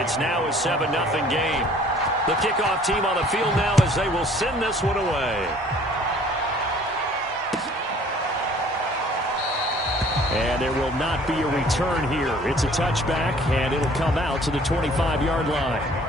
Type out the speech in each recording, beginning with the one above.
And it's now a 7-0 game. The kickoff team on the field now as they will send this one away. And there will not be a return here. It's a touchback, and it'll come out to the 25-yard line.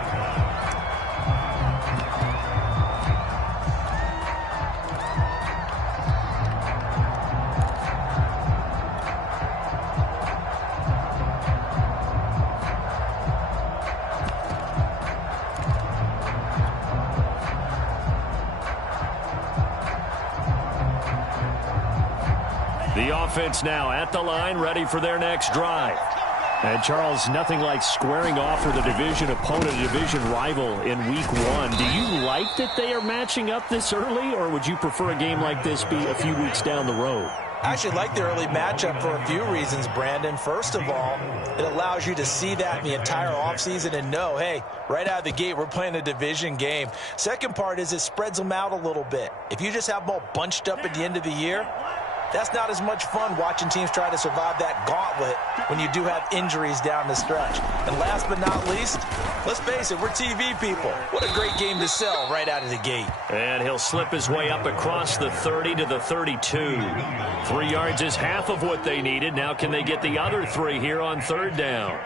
The offense now at the line, ready for their next drive. And, Charles, nothing like squaring off with a division opponent, a division rival in Week 1. Do you like that they are matching up this early, or would you prefer a game like this be a few weeks down the road? I actually like the early matchup for a few reasons, Brandon. First of all, it allows you to see that in the entire offseason and know, hey, right out of the gate, we're playing a division game. Second part is it spreads them out a little bit. If you just have them all bunched up at the end of the year, that's not as much fun watching teams try to survive that gauntlet when you do have injuries down the stretch. And last but not least, let's face it, we're TV people. What a great game to sell right out of the gate. And he'll slip his way up across the 30 to the 32. 3 yards is half of what they needed. Now can they get the other 3 here on third down?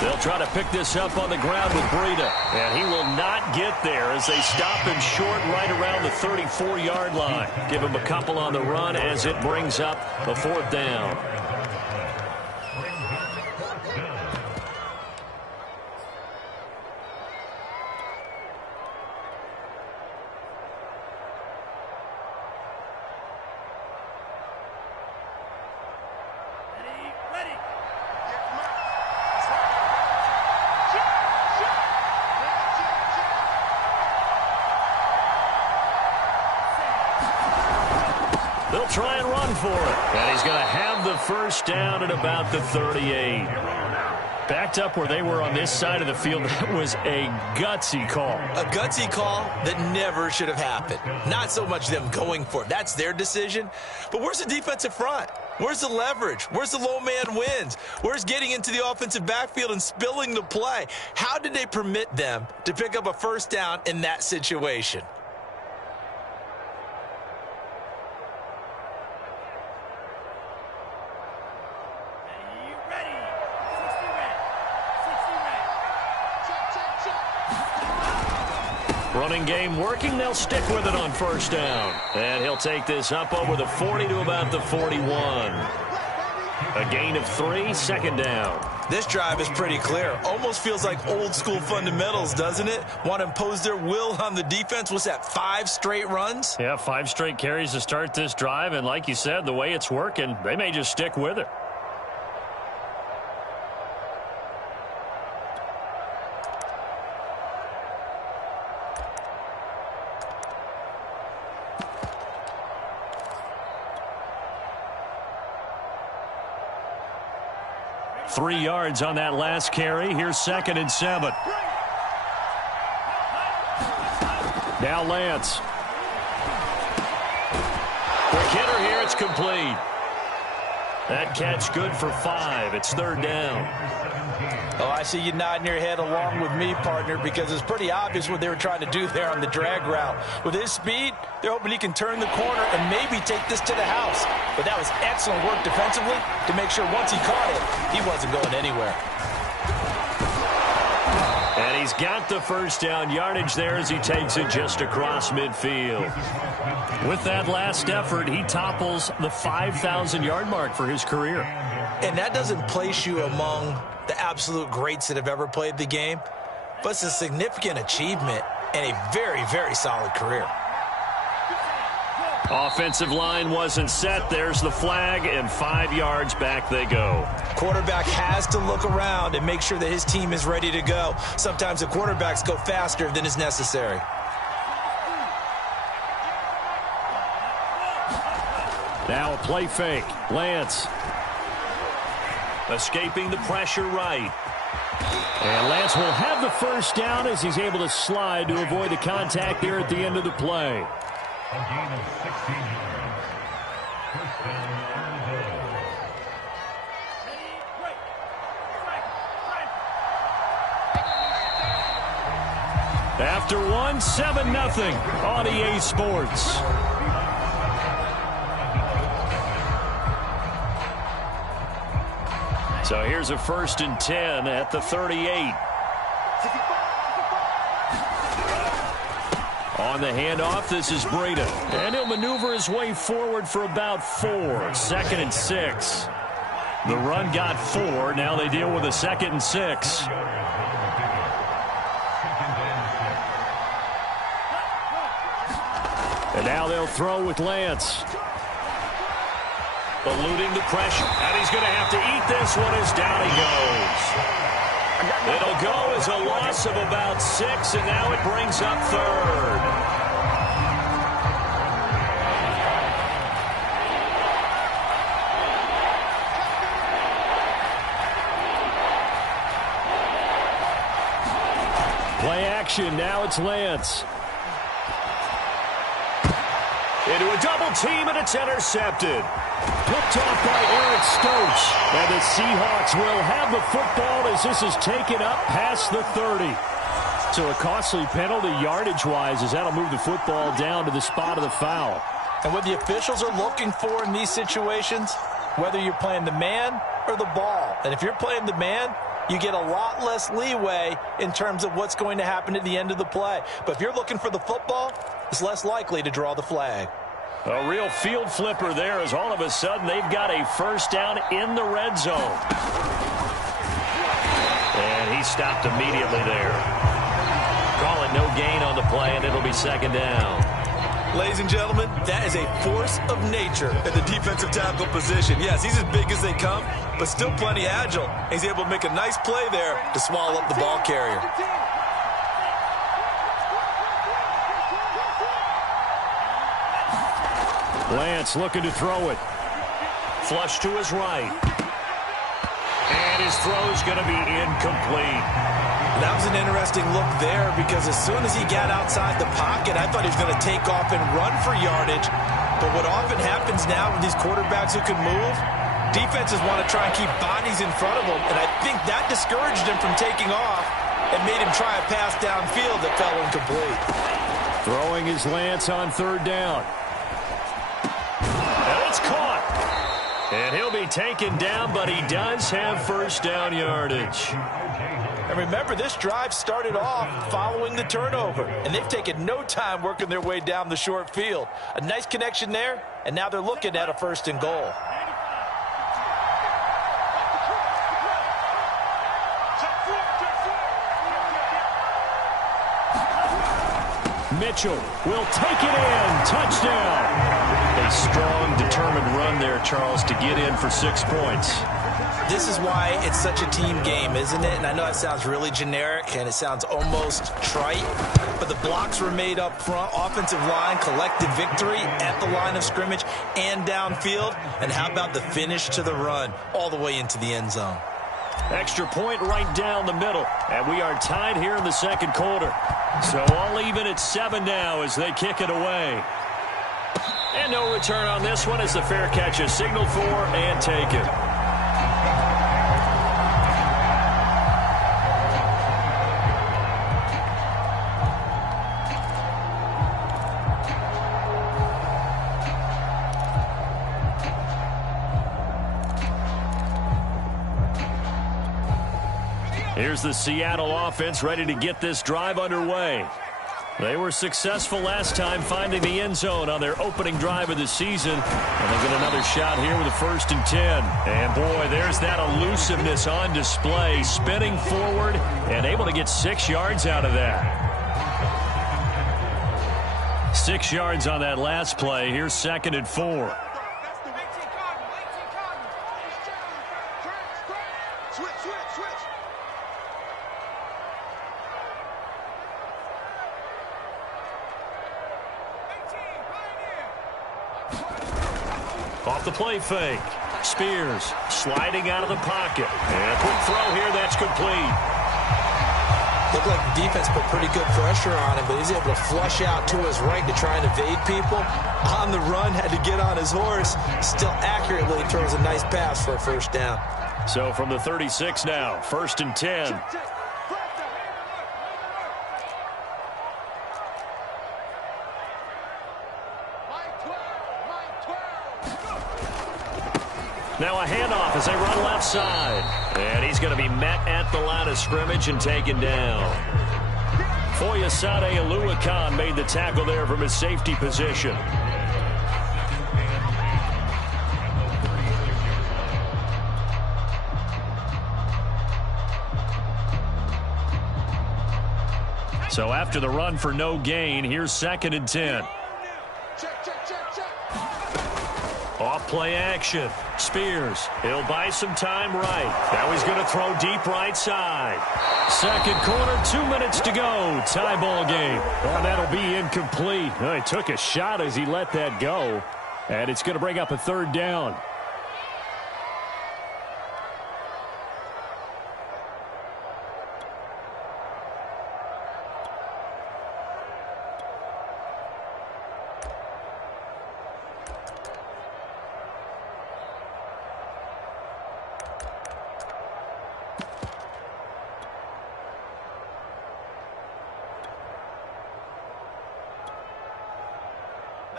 They'll try to pick this up on the ground with Breida. And he will not get there as they stop him short right around the 34-yard line. Give him a couple on the run as it brings up a 4th down. They'll try and run for it. And he's going to have the first down at about the 38. Backed up where they were on this side of the field. That was a gutsy call. A gutsy call that never should have happened. Not so much them going for it. That's their decision. But where's the defensive front? Where's the leverage? Where's the low man wins? Where's getting into the offensive backfield and spilling the play? How did they permit them to pick up a first down in that situation? 60 Running game working. They'll stick with it on first down. And he'll take this up over the 40 to about the 41. A gain of 3, second down. This drive is pretty clear. Almost feels like old school fundamentals, doesn't it? Want to impose their will on the defense. What's that, 5 straight runs? Yeah, 5 straight carries to start this drive. And like you said, the way it's working, they may just stick with it. Three yards on that last carry. Here's 2nd and 7. Now Lance. Quick hitter here. It's complete. That catch good for 5. It's 3rd down. Oh, I see you nodding your head along with me, partner, because it's pretty obvious what they were trying to do there on the drag route. With his speed, they're hoping he can turn the corner and maybe take this to the house. But that was excellent work defensively to make sure once he caught it, he wasn't going anywhere. And he's got the first down yardage there as he takes it just across midfield. With that last effort, he topples the 5,000-yard mark for his career. And that doesn't place you among the absolute greats that have ever played the game, but it's a significant achievement and a very, very solid career. Offensive line wasn't set. There's the flag, and 5 yards back they go. Quarterback has to look around and make sure that his team is ready to go. Sometimes the quarterbacks go faster than is necessary. Now a play fake. Lance. Escaping the pressure right. And Lance will have the first down as he's able to slide to avoid the contact there at the end of the play. A gain of 16 yards. First down, After 1, 7-0 on EA Sports. So here's a 1st and 10 at the 38. On the handoff, this is Breida. And he'll maneuver his way forward for about 4. 2nd and 6. The run got 4. Now they deal with a 2nd and 6. And now they'll throw with Lance. Eluding the pressure. And he's going to have to eat this one as down he goes. It'll go as a loss of about 6, and now it brings up 3rd. Play action. Now it's Lance. Into a double team, and it's intercepted. Picked off by Eric Stokes. And the Seahawks will have the football as this is taken up past the 30. So a costly penalty yardage-wise as that'll move the football down to the spot of the foul. And what the officials are looking for in these situations, whether you're playing the man or the ball. And if you're playing the man, you get a lot less leeway in terms of what's going to happen at the end of the play. But if you're looking for the football, it's less likely to draw the flag. A real field flipper there as all of a sudden they've got a first down in the red zone. And he stopped immediately there. Calling no gain on the play, and it'll be 2nd down. Ladies and gentlemen, that is a force of nature at the defensive tackle position. Yes, he's as big as they come, but still plenty agile. He's able to make a nice play there to swallow up the ball carrier. Lance looking to throw it. Flush to his right. And his throw's going to be incomplete. That was an interesting look there because as soon as he got outside the pocket, I thought he was going to take off and run for yardage. But what often happens now with these quarterbacks who can move, defenses want to try and keep bodies in front of them. And I think that discouraged him from taking off and made him try a pass downfield that fell incomplete. Throwing his Lance on 3rd down. And it's caught. And he'll be taken down, but he does have first down yardage. And remember, this drive started off following the turnover, and they've taken no time working their way down the short field. A nice connection there, and now they're looking at a 1st and goal. Mitchell will take it in. Touchdown. A strong, determined run there, Charles, to get in for 6 points. This is why it's such a team game, isn't it? And I know that sounds really generic and it sounds almost trite, but the blocks were made up front. Offensive line, collective victory at the line of scrimmage and downfield. And how about the finish to the run all the way into the end zone? Extra point right down the middle. And we are tied here in the 2nd quarter. So all even at 7 now as they kick it away. And no return on this one as the fair catch is signaled for and taken. Here's the Seattle offense ready to get this drive underway. They were successful last time finding the end zone on their opening drive of the season. And they get another shot here with a 1st and 10. And boy, there's that elusiveness on display, spinning forward and able to get 6 yards out of that. 6 yards on that last play. Here's 2nd and 4. off the play fake. Spears sliding out of the pocket. And a quick throw here that's complete. Looked like the defense put pretty good pressure on him, but he's able to flush out to his right to try and evade people. On the run, had to get on his horse. Still accurately throws a nice pass for a first down. So from the 36 now, 1st and 10. Now a handoff as they run left side. And he's going to be met at the line of scrimmage and taken down. Foyesade Oluwakan made the tackle there from his safety position. So after the run for no gain, here's 2nd and 10. Off play action. Spears. He'll buy some time right. Now he's going to throw deep right side. 2nd quarter, 2 minutes to go. Tie ball game. Oh, that'll be incomplete. Oh, he took a shot as he let that go. And it's going to bring up a 3rd down.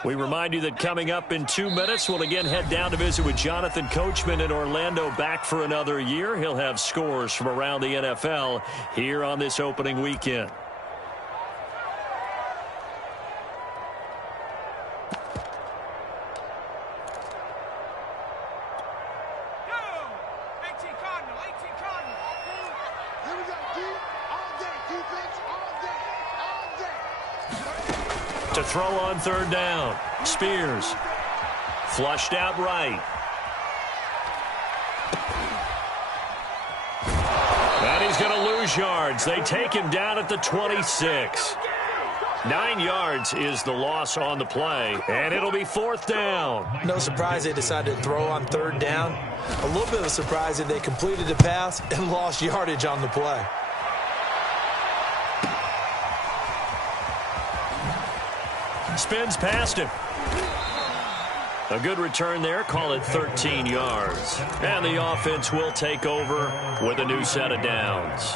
We remind you that coming up in 2 minutes, we'll again head down to visit with Jonathan Coachman in Orlando, back for another year. He'll have scores from around the NFL here on this opening weekend. To throw on 3rd down. Spears. Flushed out right. And he's going to lose yards. They take him down at the 26. 9 yards is the loss on the play. And it'll be 4th down. No surprise they decided to throw on 3rd down. A little bit of a surprise that they completed the pass and lost yardage on the play. Spins past him. A good return there. Call it 13 yards. And the offense will take over with a new set of downs.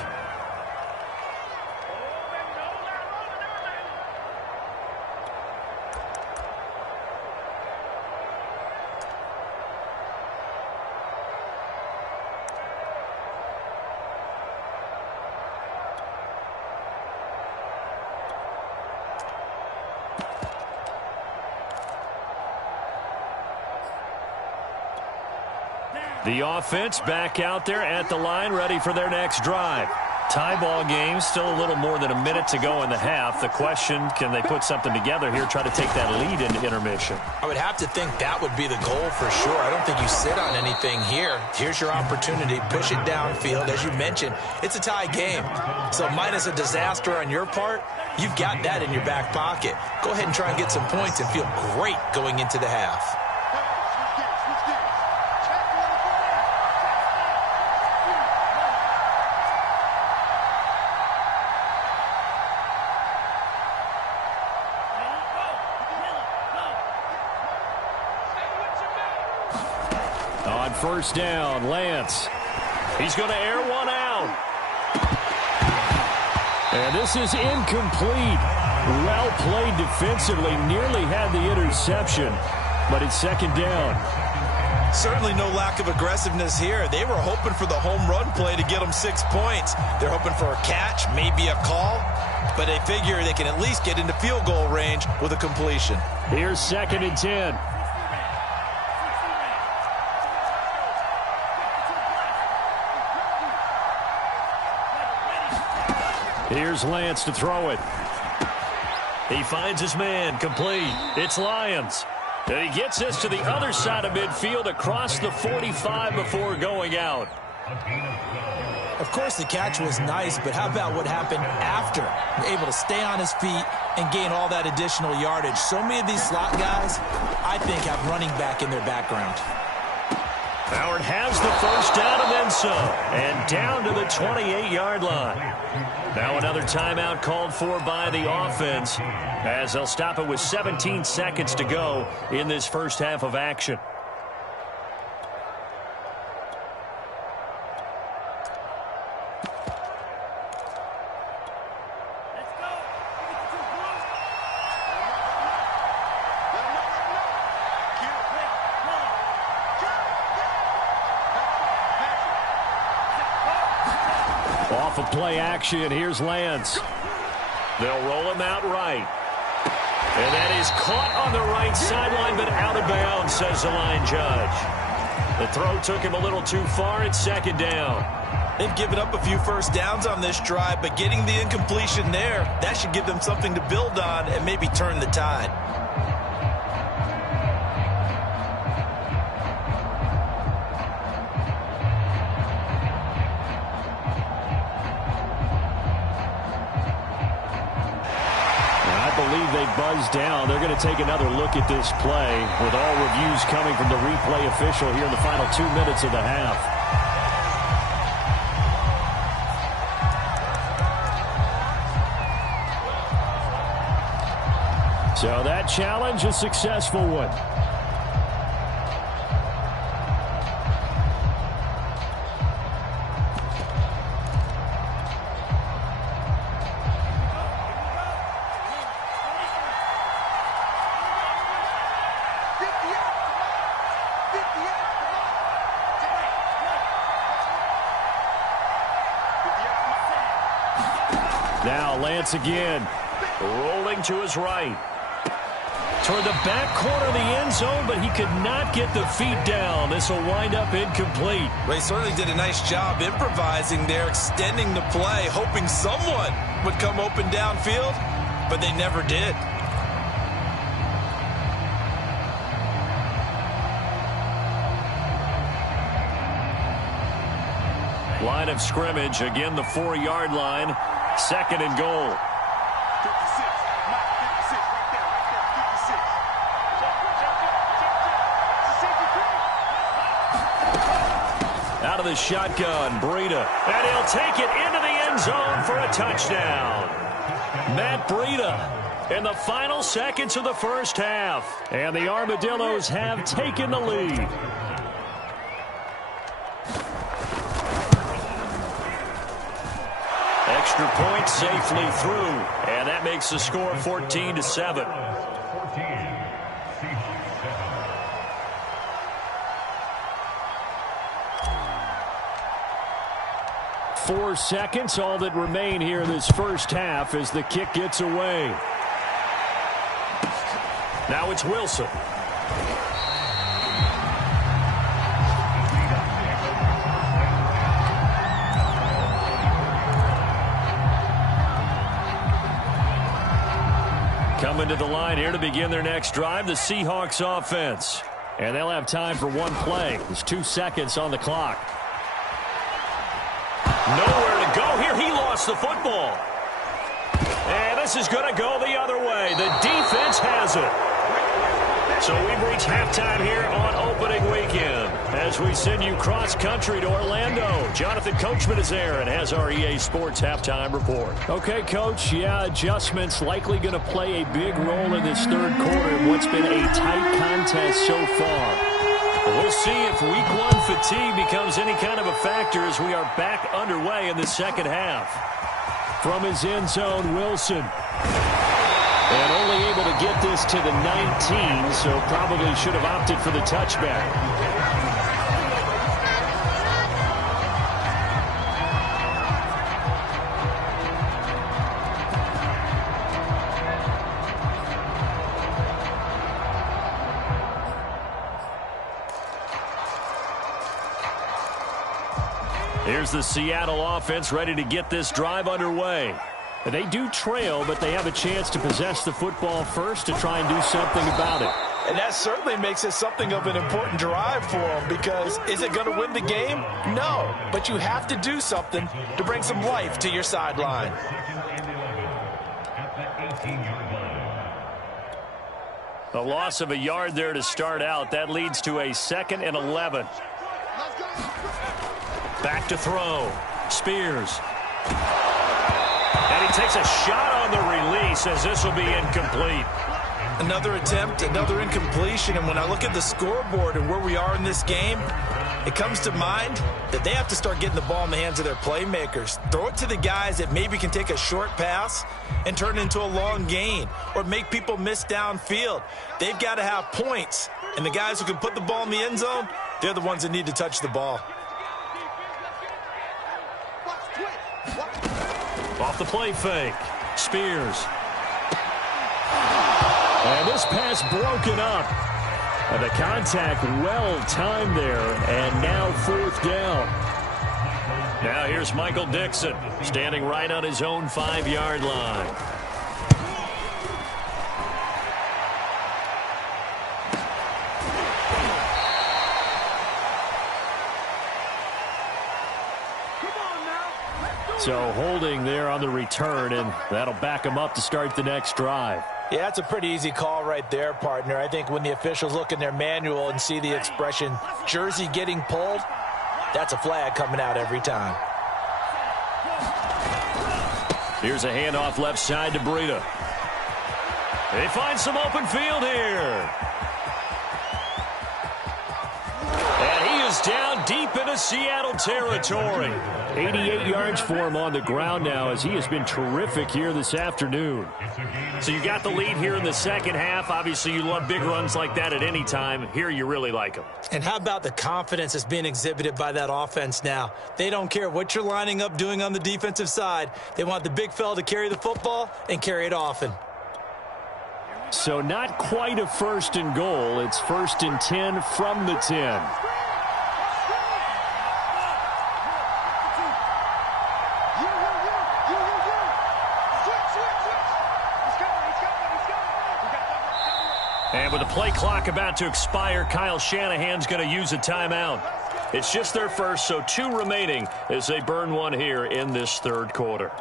The offense back out there at the line, ready for their next drive. Tie ball game, still a little more than a minute to go in the half. The question, can they put something together here, try to take that lead into intermission? I would have to think that would be the goal for sure. I don't think you sit on anything here. Here's your opportunity. Push it downfield. As you mentioned, it's a tie game. So minus a disaster on your part, you've got that in your back pocket. Go ahead and try and get some points and feel great going into the half. On 1st down, Lance. He's going to air one out. And this is incomplete. Well played defensively. Nearly had the interception, but it's 2nd down. Certainly no lack of aggressiveness here. They were hoping for the home run play to get them 6 points. They're hoping for a catch, maybe a call, but they figure they can at least get into field goal range with a completion. Here's 2nd and 10. Here's Lance to throw it. He finds his man, complete. It's Lyons. And he gets this to the other side of midfield across the 45 before going out. A gain of 12. Of course, the catch was nice, but how about what happened after? Able to stay on his feet and gain all that additional yardage. So many of these slot guys, I think, have running back in their background. Howard has the first down and then some. And down to the 28-yard line. Now another timeout called for by the offense, as they'll stop it with 17 seconds to go in this first half of action. Off of play action, here's Lance. They'll roll him out right. And that is caught on the right sideline, but out of bounds, says the line judge. The throw took him a little too far. It's second down. They've given up a few first downs on this drive, but getting the incompletion there, that should give them something to build on and maybe turn the tide. They buzz down. They're going to take another look at this play with all reviews coming from the replay official here in the final 2 minutes of the half. So that challenge, a successful one. Now Lance again, rolling to his right. Toward the back corner of the end zone, but he could not get the feet down. This will wind up incomplete. Well, he certainly did a nice job improvising there, extending the play, hoping someone would come open downfield, but they never did. Line of scrimmage, again the 4-yard line, second and goal. 56, Mike, 56, right there, 56. Out of the shotgun, Breida. And he'll take it into the end zone for a touchdown. Matt Breida in the final seconds of the first half. And the Armadillos have taken the lead. Extra point safely through. And that makes the score 14-7. 4 seconds, all that remain here in this first half as the kick gets away. Now it's Wilson. Coming to the line here to begin their next drive, the Seahawks offense. And they'll have time for one play. There's 2 seconds on the clock. Nowhere to go here. He lost the football. And this is going to go the other way. The defense has it. So we've reached halftime here on opening weekend as we send you cross-country to Orlando. Jonathan Coachman is there and has our EA Sports halftime report. Okay, Coach, yeah, adjustments likely going to play a big role in this third quarter in what's been a tight contest so far. We'll see if week one fatigue becomes any kind of a factor as we are back underway in the second half. From his end zone, Wilson. And only able to get this to the 19, so probably should have opted for the touchback. Here's the Seattle offense ready to get this drive underway. They do trail, but they have a chance to possess the football first to try and do something about it. And that certainly makes it something of an important drive for them, because is it going to win the game? No, but you have to do something to bring some life to your sideline. A loss of a yard there to start out. That leads to a 2nd and 11. Back to throw. Spears. And he takes a shot on the release as this will be incomplete. Another attempt, another incompletion, and when I look at the scoreboard and where we are in this game, it comes to mind that they have to start getting the ball in the hands of their playmakers. Throw it to the guys that maybe can take a short pass and turn it into a long gain or make people miss downfield. They've got to have points, and the guys who can put the ball in the end zone, they're the ones that need to touch the ball. Off the play fake. Spears. And this pass broken up. And the contact well timed there. And now 4th down. Now here's Michael Dixon standing right on his own 5-yard line. So holding there on the return, and that'll back him up to start the next drive. Yeah, that's a pretty easy call right there, partner. I think when the officials look in their manual and see the expression jersey getting pulled, that's a flag coming out every time. Here's a handoff left side to Breida. They find some open field here. And he is down deep into Seattle territory. 88 yards for him on the ground now, as he has been terrific here this afternoon. So you got the lead here in the second half. Obviously, you love big runs like that at any time. Here, you really like them. And how about the confidence that's being exhibited by that offense now? They don't care what you're lining up doing on the defensive side. They want the big fella to carry the football and carry it often. So not quite a 1st and goal. It's 1st and 10 from the 10. And with the play clock about to expire, Kyle Shanahan's going to use a timeout. It's just their first, so 2 remaining as they burn one here in this 3rd quarter.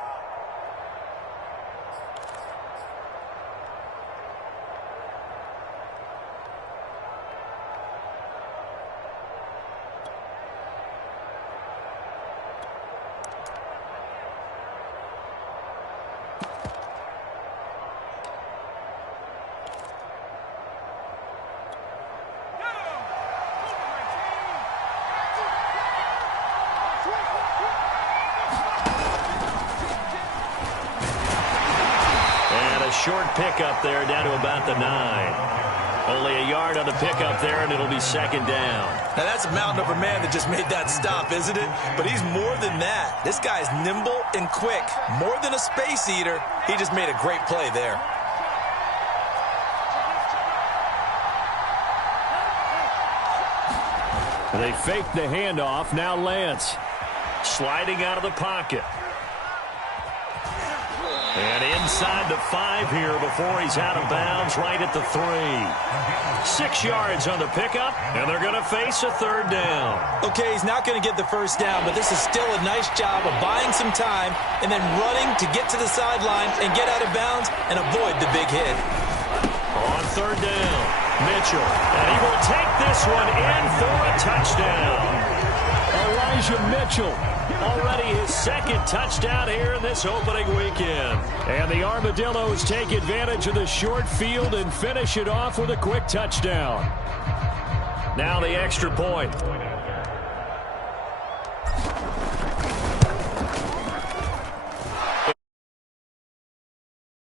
Short pickup there down to about the 9. Only a yard on the pickup there, and it'll be 2nd down. Now, that's a mountain of a man that just made that stop, isn't it? But he's more than that. This guy's nimble and quick. More than a space eater, he just made a great play there. They fake the handoff. Now Lance sliding out of the pocket. And inside the 5 here before he's out of bounds, right at the 3. 6 yards on the pickup, and they're going to face a 3rd down. Okay, he's not going to get the 1st down, but this is still a nice job of buying some time and then running to get to the sideline and get out of bounds and avoid the big hit. On 3rd down, Mitchell, and he will take this one in for a touchdown. Elijah Mitchell, already his 2nd touchdown here in this opening weekend. And the Armadillos take advantage of the short field and finish it off with a quick touchdown. Now the extra point.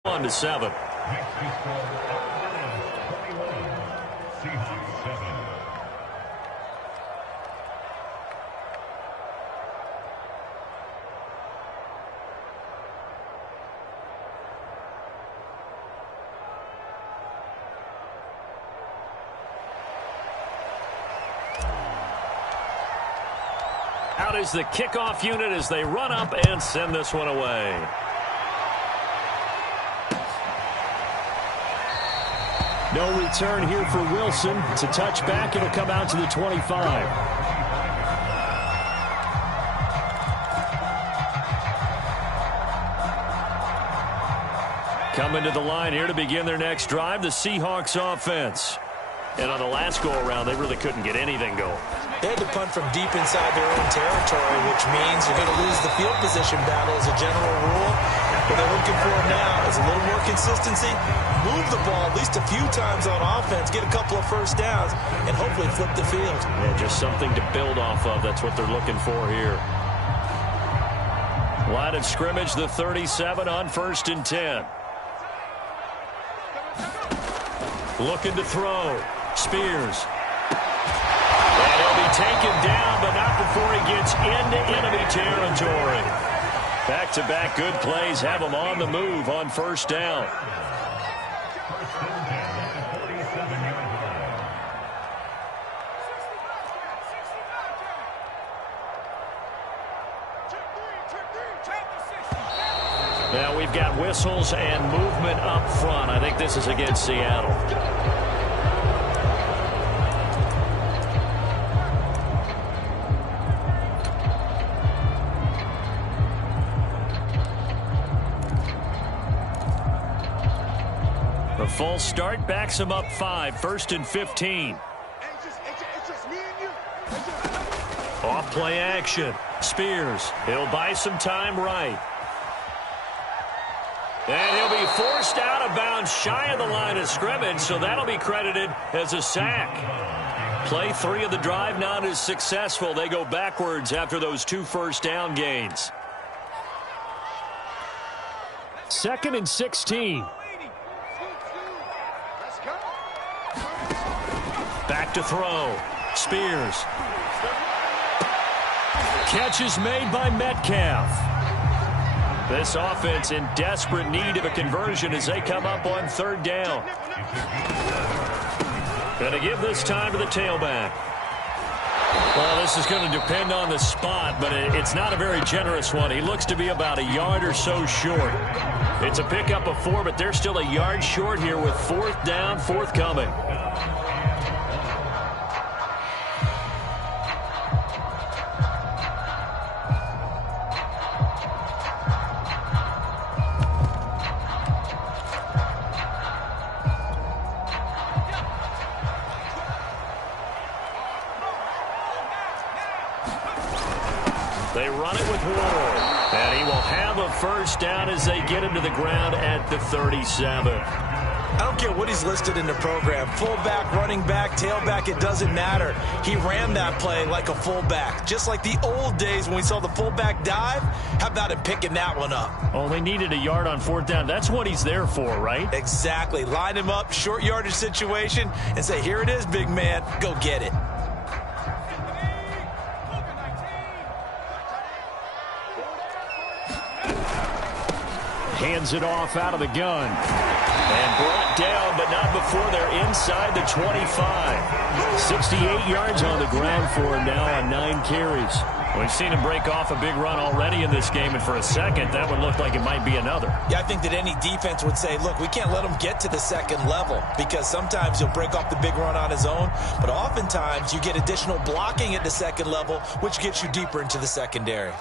1-7. Out is the kickoff unit as they run up and send this one away. No return here for Wilson. It's a touchback. It'll come out to the 25. Coming to the line here to begin their next drive, the Seahawks offense. And on the last go-around, they really couldn't get anything going. They had to punt from deep inside their own territory, which means you're going to lose the field position battle as a general rule. What they're looking for now is a little more consistency, move the ball at least a few times on offense, get a couple of first downs, and hopefully flip the field. Yeah, just something to build off of. That's what they're looking for here. Line of scrimmage, the 37 on 1st and 10. Looking to throw. Spears. And he'll be taken down, but not before he gets into enemy territory. Back-to-back good plays have him on the move on 1st down. Now we've got whistles and movement up front. I think this is against Seattle. The false start backs him up 5. 1st and 15. Off play action. Spears. He'll buy some time right. And he'll be forced out of bounds shy of the line of scrimmage, so that'll be credited as a sack. Play 3 of the drive not as successful. They go backwards after those 2 first down gains. 2nd and 16. Back to throw. Spears. Catch is made by Metcalf. This offense in desperate need of a conversion as they come up on 3rd down. Going to give this time to the tailback. Well, this is going to depend on the spot, but it's not a very generous one. He looks to be about a yard or so short. It's a pickup of 4, but they're still a yard short here with 4th down, forthcoming. They run it with Ward. And he will have a first down as they get him to the ground at the 37. I don't care what he's listed in the program. Fullback, running back, tailback, it doesn't matter. He ran that play like a fullback. Just like the old days when we saw the fullback dive. How about him picking that one up? Oh, they needed a yard on 4th down. That's what he's there for, right? Exactly. Line him up, short yardage situation, and say, here it is, big man. Go get it. Hands it off out of the gun. And brought down, but not before they're inside the 25. 68 yards on the ground for him now on 9 carries. We've seen him break off a big run already in this game, and for a second, that would look like it might be another. Yeah, I think that any defense would say, look, we can't let him get to the 2nd level, because sometimes he'll break off the big run on his own, but oftentimes you get additional blocking at the 2nd level, which gets you deeper into the secondary.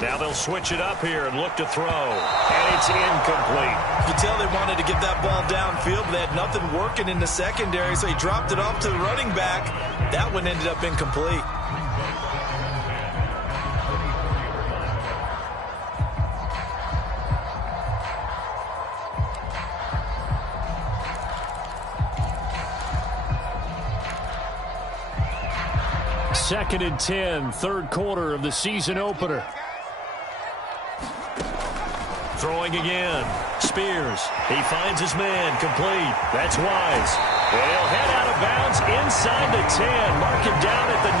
Now they'll switch it up here and look to throw. And it's incomplete. You tell they wanted to get that ball downfield, but they had nothing working in the secondary, so he dropped it off to the running back. That one ended up incomplete. Second and 10, 3rd quarter of the season opener. Throwing again. Spears. He finds his man. Complete. That's Wise. And he'll head out of bounds inside the 10. Mark him down at the 9.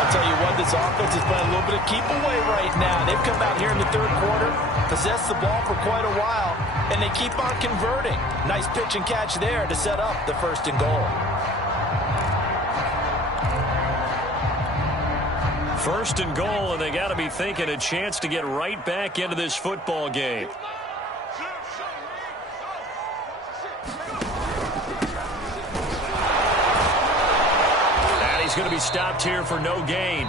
I'll tell you what, this offense is playing a little bit of keep away right now. They've come out here in the 3rd quarter, possessed the ball for quite a while, and they keep on converting. Nice pitch and catch there to set up the 1st and goal. 1st and goal, and they got to be thinking a chance to get right back into this football game. going to be stopped here for no gain.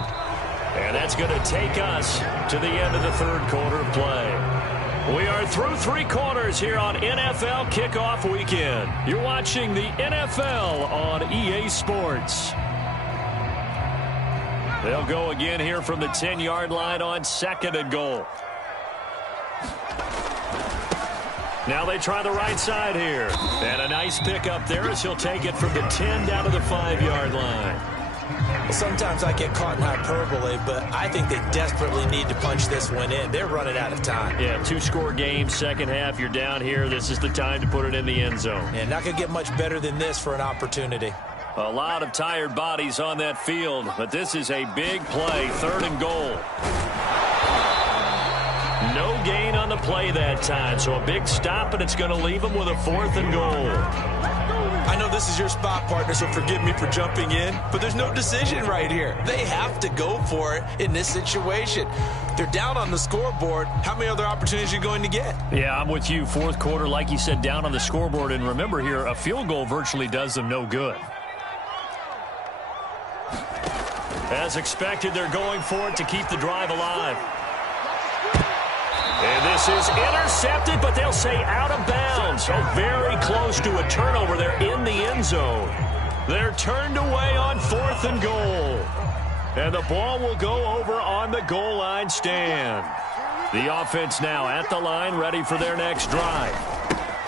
And that's going to take us to the end of the third quarter of play. We are through 3 quarters here on NFL Kickoff Weekend. You're watching the NFL on EA Sports. They'll go again here from the 10-yard line on 2nd and goal. Now they try the right side here. And a nice pickup there as he'll take it from the 10 down to the 5-yard line. Well, sometimes I get caught in hyperbole, but I think they desperately need to punch this one in. They're running out of time. Yeah, 2-score game, second half. You're down here. This is the time to put it in the end zone. And not going to get much better than this for an opportunity. A lot of tired bodies on that field, but this is a big play, 3rd and goal. No gain on the play that time, so a big stop, and it's going to leave them with a 4th and goal. I know this is your spot, partner, so forgive me for jumping in, but there's no decision right here. They have to go for it in this situation. They're down on the scoreboard. How many other opportunities are you going to get? Yeah, I'm with you. 4th quarter, like you said, down on the scoreboard. And remember here, a field goal virtually does them no good. As expected, they're going for it to keep the drive alive. And this is intercepted, but they'll say out of bounds. Oh, very close to a turnover. They're in the end zone. They're turned away on 4th and goal. And the ball will go over on the goal line stand. The offense now at the line, ready for their next drive.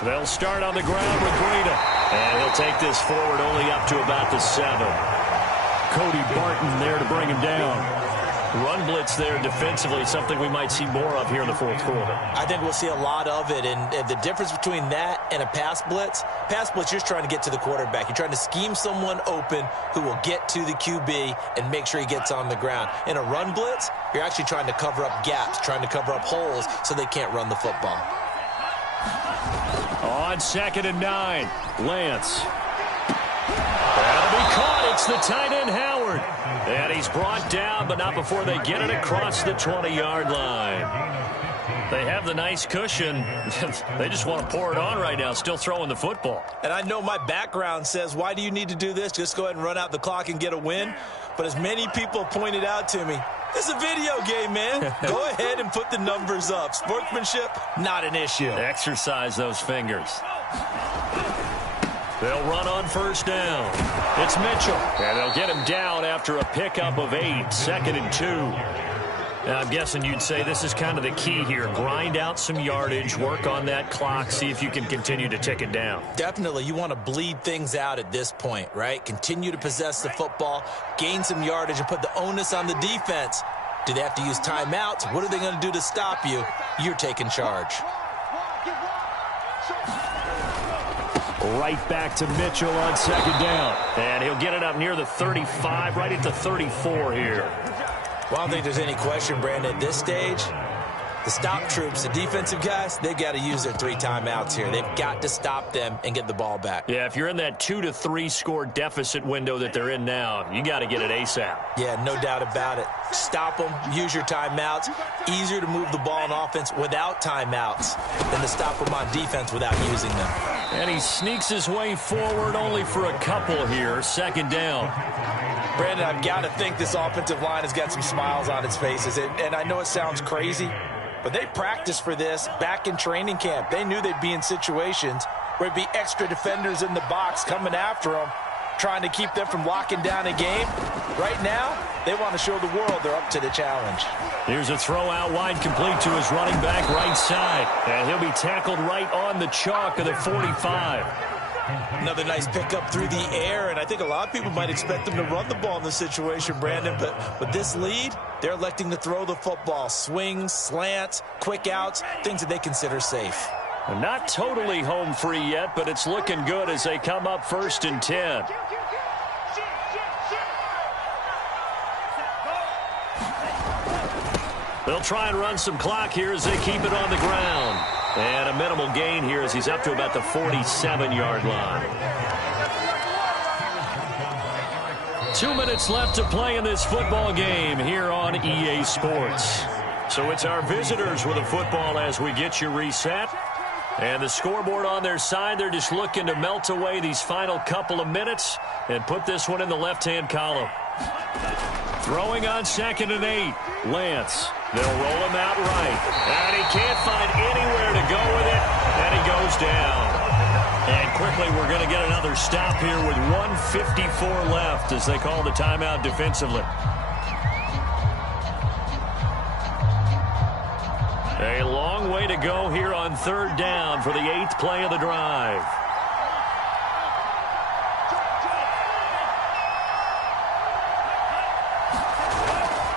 They'll start on the ground with Breida. And he'll take this forward only up to about the 7. Cody Barton there to bring him down. Run blitz there defensively, something we might see more of here in the 4th quarter. I think we'll see a lot of it, and the difference between that and a pass blitz, you're just trying to get to the quarterback. You're trying to scheme someone open who will get to the QB and make sure he gets on the ground. In a run blitz, you're actually trying to cover up gaps, trying to cover up holes so they can't run the football. On 2nd and 9, Lance. That'll be caught. It's the tight end, Howard. And he's brought down, but not before they get it across the 20-yard line. They have the nice cushion. They just want to pour it on right now, still throwing the football. And I know my background says, why do you need to do this? Just go ahead and run out the clock and get a win. But as many people pointed out to me, this is a video game, man. Go ahead and put the numbers up. Sportsmanship, not an issue. Exercise those fingers. They'll run on 1st down. It's Mitchell. And they'll get him down after a pickup of 8, 2nd and 2. Now, I'm guessing you'd say this is kind of the key here. Grind out some yardage, work on that clock, see if you can continue to tick it down. Definitely. You want to bleed things out at this point, right? Continue to possess the football, gain some yardage, and put the onus on the defense. Do they have to use timeouts? What are they going to do to stop you? You're taking charge. Right back to Mitchell on 2nd down. And he'll get it up near the 35, right at the 34 here. Well, I don't think there's any question, Brandon, at this stage. The stop troops, the defensive guys, they've got to use their 3 timeouts here. They've got to stop them and get the ball back. Yeah, if you're in that 2 to 3 score deficit window that they're in now, you got to get it ASAP. Yeah, no doubt about it. Stop them, use your timeouts. Easier to move the ball on offense without timeouts than to stop them on defense without using them. And he sneaks his way forward only for a couple here. 2nd down. Brandon, I've got to think this offensive line has got some smiles on its faces. And I know it sounds crazy, but they practiced for this back in training camp. They knew they'd be in situations where it'd be extra defenders in the box coming after them, trying to keep them from locking down a game. Right now, they want to show the world they're up to the challenge. Here's a throw out wide, complete to his running back right side. And he'll be tackled right on the chalk of the 45. Another nice pickup through the air, and I think a lot of people might expect them to run the ball in this situation, Brandon, but with this lead, they're electing to throw the football. Swings, slants, quick outs, things that they consider safe. Not totally home free yet, but it's looking good as they come up 1st and 10. They'll try and run some clock here as they keep it on the ground. And a minimal gain here as he's up to about the 47-yard line. 2 minutes left to play in this football game here on EA Sports. So it's our visitors with a football as we get you reset. And the scoreboard on their side, they're just looking to melt away these final couple of minutes and put this one in the left-hand column. Throwing on 2nd and 8. Lance. They'll roll him out right. And he can't find anywhere to go with it. And he goes down. And quickly we're going to get another stop here with 1:54 left as they call the timeout defensively. A long way to go here on 3rd down for the 8th play of the drive.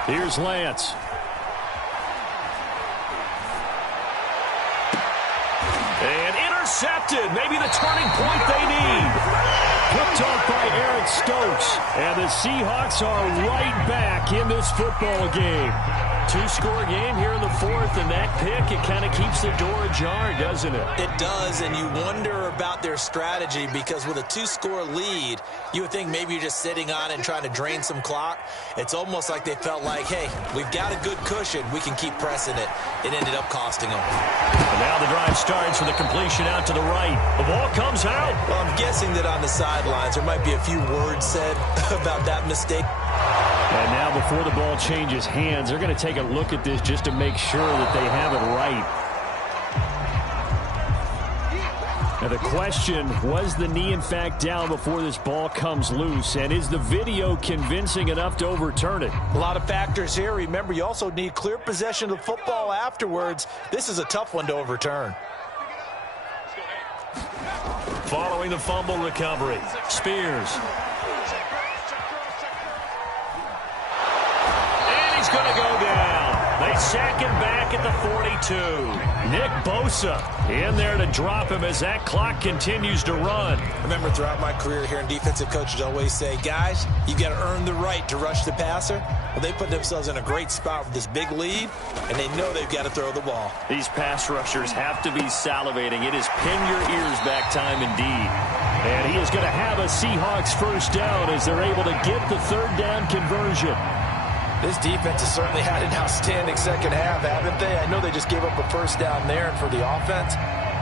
Here's Lance. And intercepted. Maybe the turning point they need. Picked off by Eric Stokes. And the Seahawks are right back in this football game. 2-score game here in the 4th, and that pick, it kind of keeps the door ajar, doesn't it? It does, and you wonder about their strategy because with a 2-score lead, you would think maybe you're just sitting on it and trying to drain some clock. It's almost like they felt like, hey, we've got a good cushion. We can keep pressing it. It ended up costing them. And now the drive starts with a completion out to the right. The ball comes out. Well, I'm guessing that on the sidelines there might be a few words said about that mistake. And now before the ball changes hands, they're going to take a look at this just to make sure that they have it right. Now the question, was the knee in fact down before this ball comes loose? And is the video convincing enough to overturn it? A lot of factors here. Remember, you also need clear possession of the football afterwards. This is a tough one to overturn. Following the fumble recovery, Spears. He's going to go down. They sack him back at the 42. Nick Bosa in there to drop him as that clock continues to run. Remember, throughout my career here in defensive coaches always say, guys, you got to earn the right to rush the passer. Well, they put themselves in a great spot with this big lead, and they know they've got to throw the ball. These pass rushers have to be salivating. It is pin your ears back time indeed. And he is going to have a Seahawks first down as they're able to get the 3rd down conversion. This defense has certainly had an outstanding second half, haven't they? I know they just gave up a first down there, and for the offense,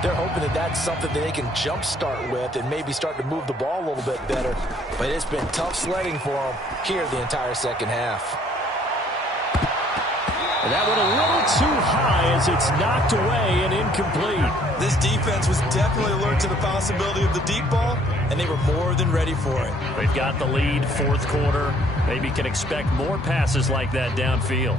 they're hoping that that's something that they can jumpstart with and maybe start to move the ball a little bit better. But it's been tough sledding for them here the entire second half. And that one a little too high as it's knocked away and incomplete. This defense was definitely alert to the possibility of the deep ball, and they were more than ready for it. They've got the lead, 4th quarter. Maybe can expect more passes like that downfield.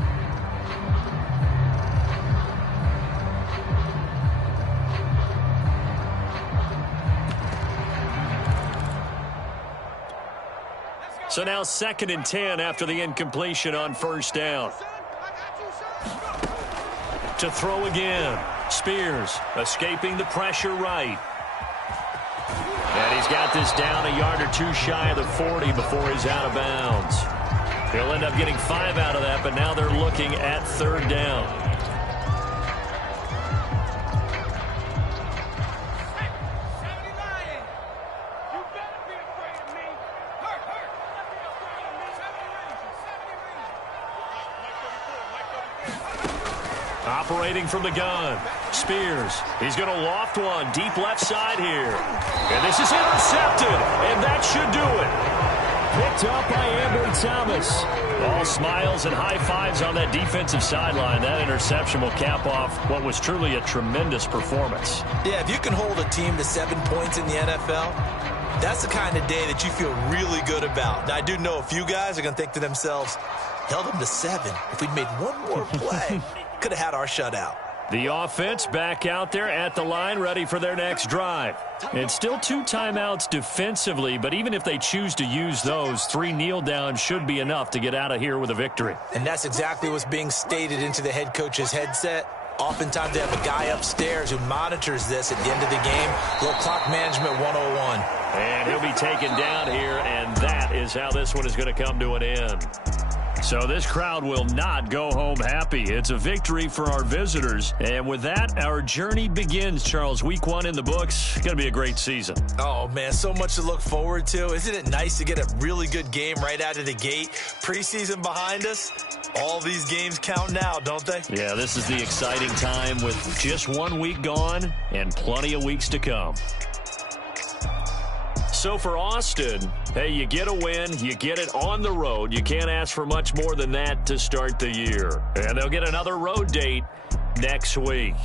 So now 2nd and 10 after the incompletion on first down. To throw again. Spears escaping the pressure right. And he's got this down a yard or two shy of the 40 before he's out of bounds. He'll end up getting 5 out of that, but now they're looking at 3rd down. Operating from the gun. Spears. He's going to loft one deep left side here. And this is intercepted. And that should do it. Picked up by Amber Thomas. All smiles and high fives on that defensive sideline. That interception will cap off what was truly a tremendous performance. Yeah, if you can hold a team to 7 points in the NFL, that's the kind of day that you feel really good about. Now, I do know a few guys are going to think to themselves, held them to 7. If we'd made one more play, could have had our shutout. The offense back out there at the line, ready for their next drive. And still 2 timeouts defensively, but even if they choose to use those, 3 kneel downs should be enough to get out of here with a victory. And that's exactly what's being stated into the head coach's headset. Oftentimes they have a guy upstairs who monitors this at the end of the game. A little clock management 101. And he'll be taken down here, and that is how this one is going to come to an end. So this crowd will not go home happy. It's a victory for our visitors. And with that, our journey begins, Charles. Week 1 in the books. Going to be a great season. Oh, man, so much to look forward to. Isn't it nice to get a really good game right out of the gate? Preseason behind us. All these games count now, don't they? Yeah, this is the exciting time with just 1 week gone and plenty of weeks to come. So for Austin, hey, you get a win, you get it on the road. You can't ask for much more than that to start the year. And they'll get another road date next week.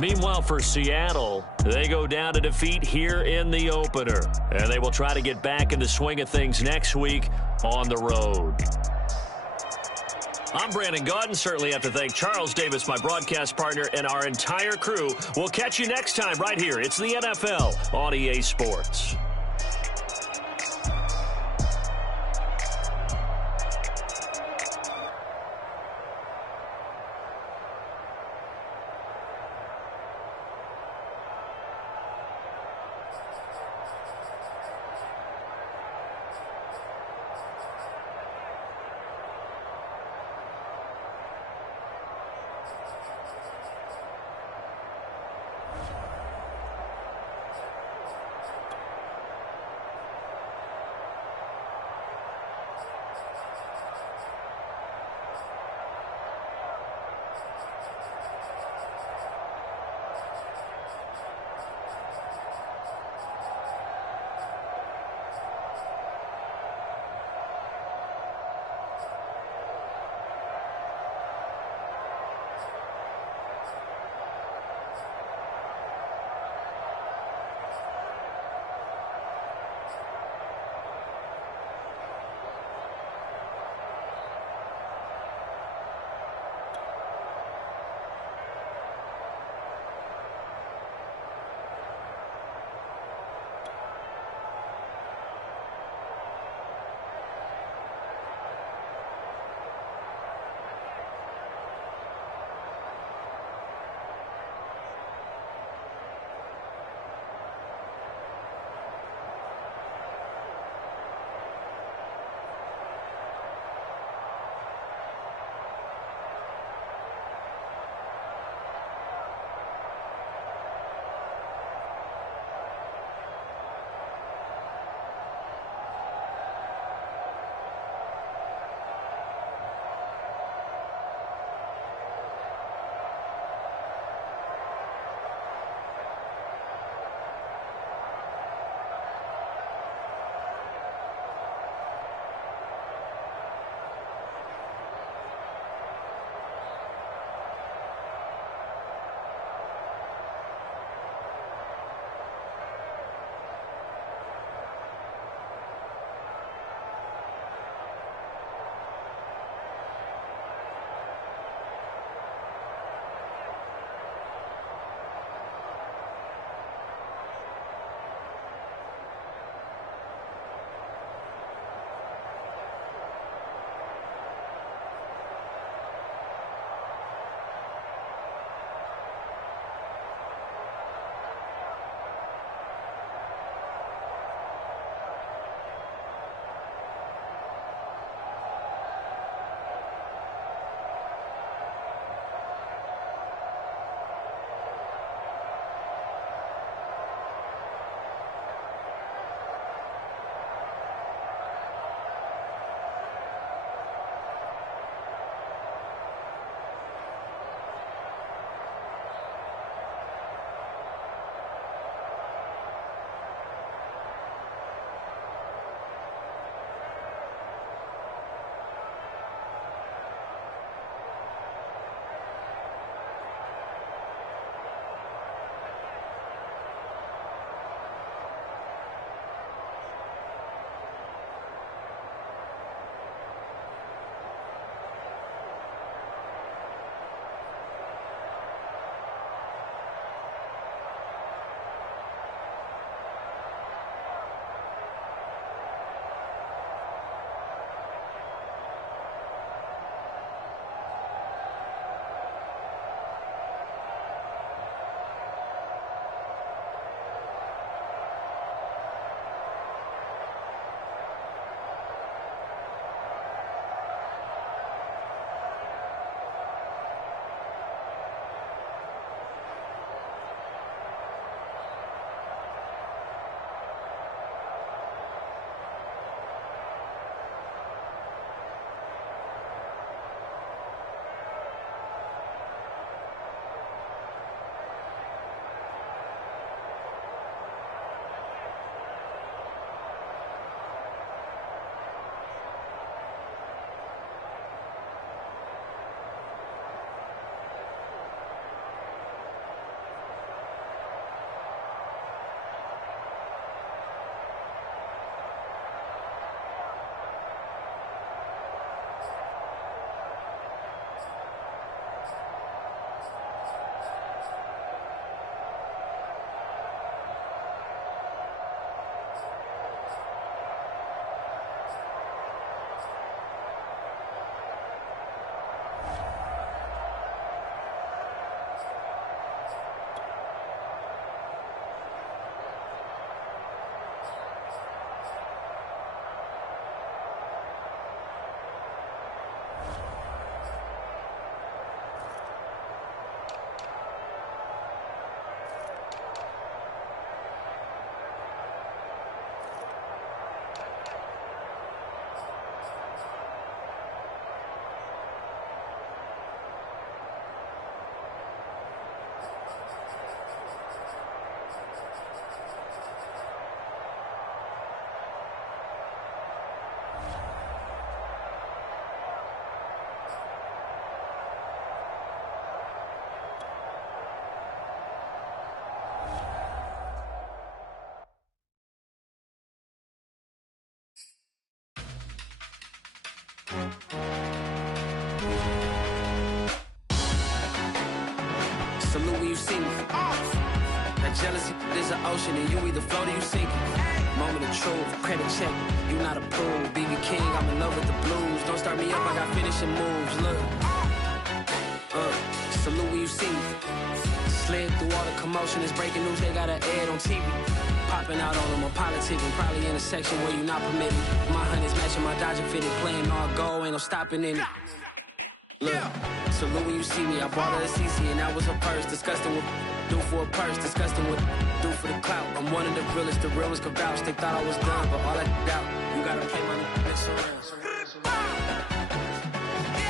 Meanwhile, for Seattle, they go down to defeat here in the opener. And they will try to get back in the swing of things next week on the road. I'm Brandon Gaudin. Certainly have to thank Charles Davis, my broadcast partner, and our entire crew. We'll catch you next time right here. It's the NFL on EA Sports. Salute when you see me. That jealousy is an ocean, and you either float or you sink. Moment of truth, credit check, you not approved. BB King, I'm in love with the blues. Don't start me up, I got finishing moves. Look, salute when you see me. Slid through all the commotion, it's breaking news, they got an ad on TV. Popping out on them on politics, and probably in a section where you not permitted. My honey's matching my Dodger fitted, playing all go, ain't no stopping in it. Look, salute when you see me, I bought her a CC, and that was her purse. Disgusting with do for a purse, disgusting with do for the clout. I'm one of the realest, the realest could vouch. They thought I was done, but all that doubt, you gotta play my mix around.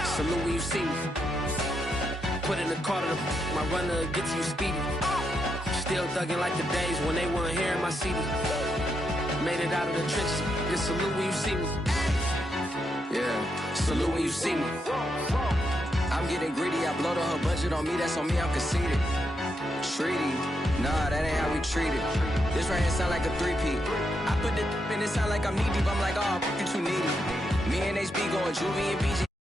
Salute when you see me. Put in the car to my runner gets you speedy. Still thugging like the days when they weren't here in my CD. Made it out of the trenches. Just salute when you see me. Yeah, salute when you see me. I'm getting greedy, I blow the whole budget on me, that's on me, I'm conceited. Treaty, nah, that ain't how we treat it. This right here sound like a three-peat. I put the in it sound like I'm knee deep, I'm like, oh, you too needy. Me and HB going juvie and BG.